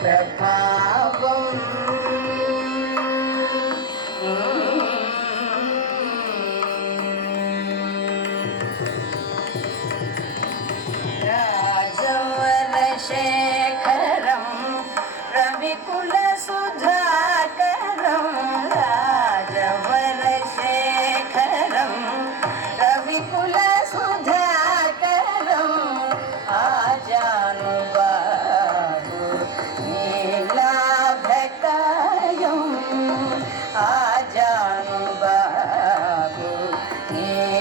ప్రభావం రాజవరశేఖరం రవికుల సుధాకరం రాజవరశేఖరం రవికుల సుధాకరం ఆజానుబాహు నీలాభకాయం ఆజానుబాహు నీలాభకాయం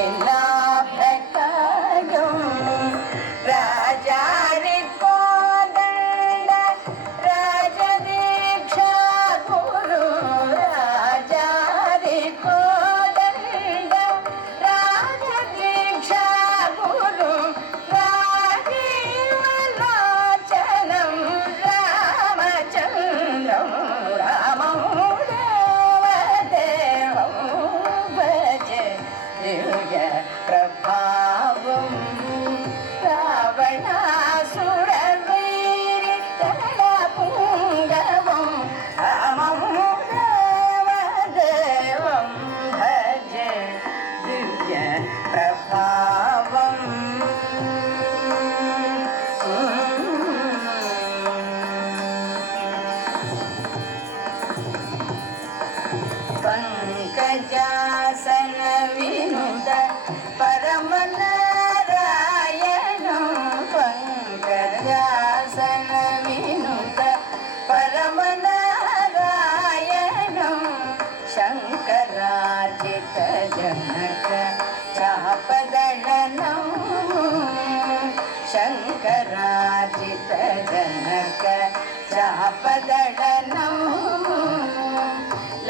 రాజారి కోదండ రాజదీక్షా గురు రాజారి కోదండ రాజదీక్షా గురు రాజీవలోచనం రామచంద్రం రామం దేవదేవం భజే దివ్య ప్రభావం రావణాసురవైరి తలపుంగవం రామం దేవదేవం భజే దివ్య ప్రభావం పంకజాసన వినుత పరమనారాయణం పంకజాసన వినుత పరమనారాయణం శంకరార్జిత జనక చాపదళనం శంకరార్జిత జనక చాపదళనం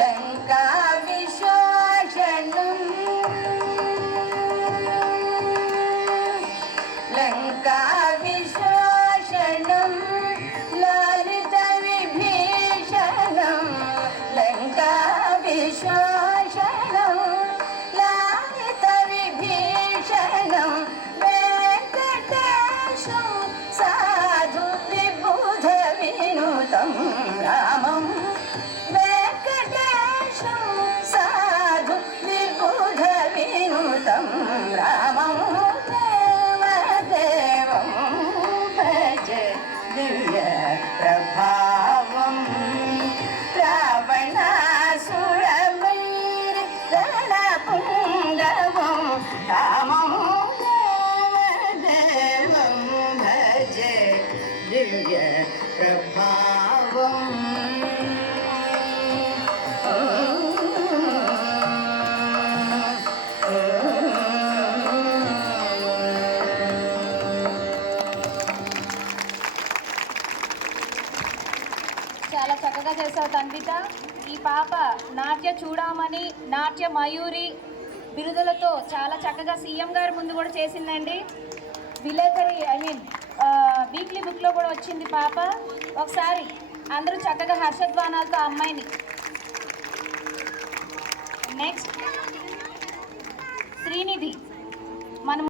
లంకా విశ్వాసనం లంకా విశ్వాసనం లలిత విభీషణం లంకా విశ్వాసనం లలిత విభీషణం వెంకటేశం సాధు విబుధ వినుతం రామం వెంకటేశం సాధు విబుధ వినుతం రామం దేవదేవం భజే దివ్య ప్రభావం రావణాసురవైరి రణపుంగవం రామం దేవదేవం భజే దివ్య ప్రభావం చాలా చక్కగా చేశావు తన్విత. ఈ పాప నాట్య చూడమని నాట్య మయూరి బిరుదులతో చాలా చక్కగా సీఎం గారి ముందు కూడా చేసిందండి. విలేకరి వీక్లీ బుక్లో కూడా వచ్చింది పాప. ఒకసారి అందరూ చక్కగా హర్షధ్వానాలతో అమ్మాయిని. నెక్స్ట్ శ్రీనిధి.